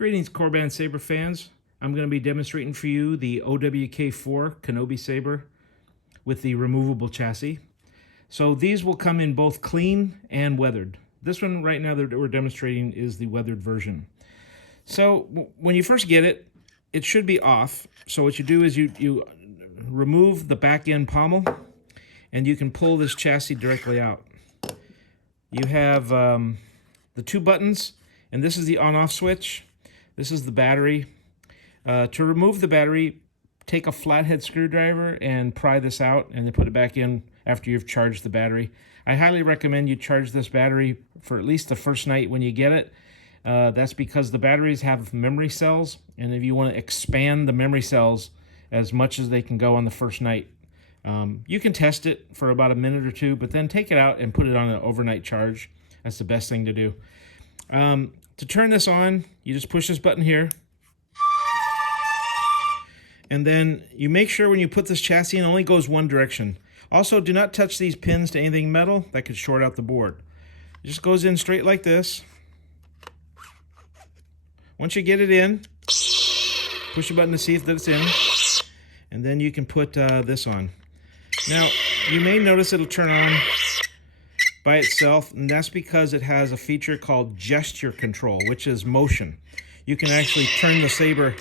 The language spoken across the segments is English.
Greetings, Korbanth saber fans. I'm going to be demonstrating for you the OWK4 kenobi saber with the removable chassis. So these will come in both clean and weathered. This one right now that we're demonstrating is the weathered version. So when you first get it, it should be off. So what you do is you remove the back end pommel and you can pull this chassis directly out. You have the two buttons, and this is the on-off switch. This is the battery. To remove the battery, take a flathead screwdriver and pry this out and then put it back in after you've charged the battery. I highly recommend you charge this battery for at least the first night when you get it. That's because the batteries have memory cells, and if you want to expand the memory cells as much as they can go on the first night, you can test it for about a minute or two, but then take it out and put it on an overnight charge. That's the best thing to do. To turn this on, you just push this button here. And then you make sure when you put this chassis in, it only goes one direction. Also, do not touch these pins to anything metal. That could short out the board. It just goes in straight like this. Once you get it in, push the button to see if it's in. And then you can put this on. Now, you may notice it'll turn on by itself, and that's because it has a feature called gesture control, which is motion. You can actually turn the saber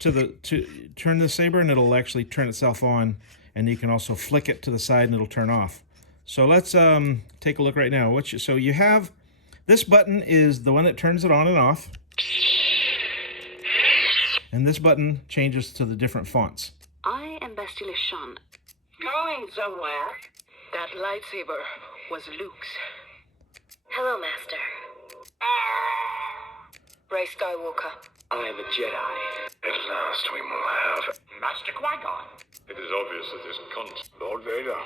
turn the saber, and it'll actually turn itself on, and you can also flick it to the side and it'll turn off. So let's take a look right now. So you have this button is the one that turns it on and off, and this button changes to the different fonts. I am Bastila Shan. Going somewhere? That lightsaber was Luke's. Hello, Master. Rey Skywalker. I am a Jedi. At last we will have Master Qui-Gon. It is obvious that this cunt, Lord Vader.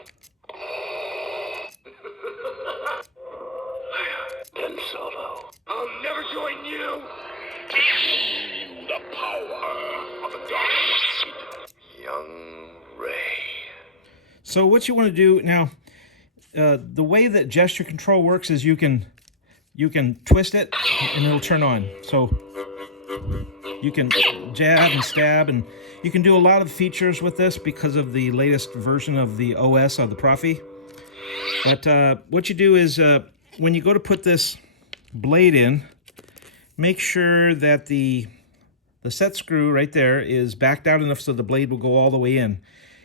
Ben Solo. I'll never join you. the power of the dark side. Young Rey. So what you want to do now, the way that gesture control works is you can twist it and it'll turn on. So you can jab and stab, and you can do a lot of features with this because of the latest version of the OS of the Profi. But what you do is when you go to put this blade in, make sure that the set screw right there is backed out enough so the blade will go all the way in.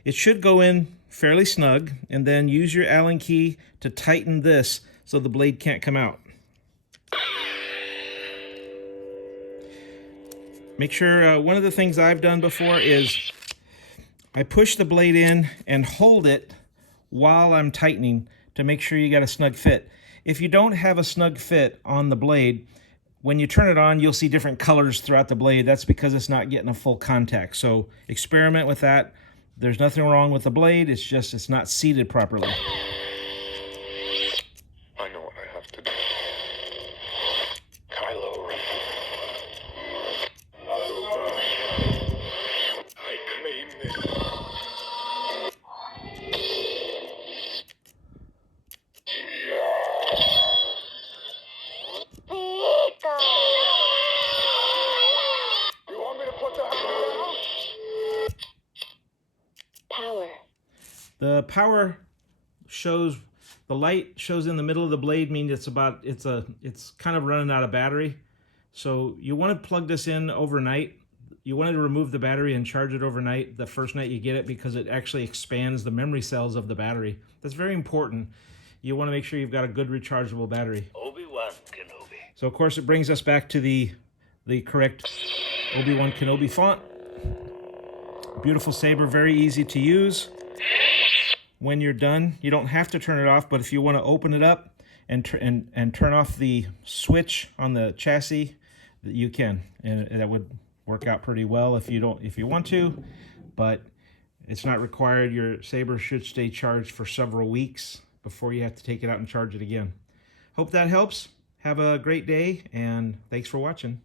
It should go in fairly snug, and then use your Allen key to tighten this so the blade can't come out. Make sure, one of the things I've done before is I push the blade in and hold it while I'm tightening to make sure you got a snug fit. If you don't have a snug fit on the blade, when you turn it on, you'll see different colors throughout the blade. That's because it's not getting a full contact. So experiment with that. There's nothing wrong with the blade. It's just it's not seated properly. I know what I have to do. Kylo Ren. I claim this. You want me to put the hammer down? Power. The power shows, the light shows in the middle of the blade, means it's kind of running out of battery. So you want to plug this in overnight. You want to remove the battery and charge it overnight, the first night you get it, because it actually expands the memory cells of the battery. That's very important. You want to make sure you've got a good rechargeable battery. Obi-Wan Kenobi. So of course it brings us back to the correct Obi-Wan Kenobi font. Beautiful saber, very easy to use. When you're done, you don't have to turn it off, but if you want to open it up and turn off the switch on the chassis, you can, and that would work out pretty well if you want to, but it's not required. Your saber should stay charged for several weeks before you have to take it out and charge it again. Hope that helps. Have a great day, and thanks for watching.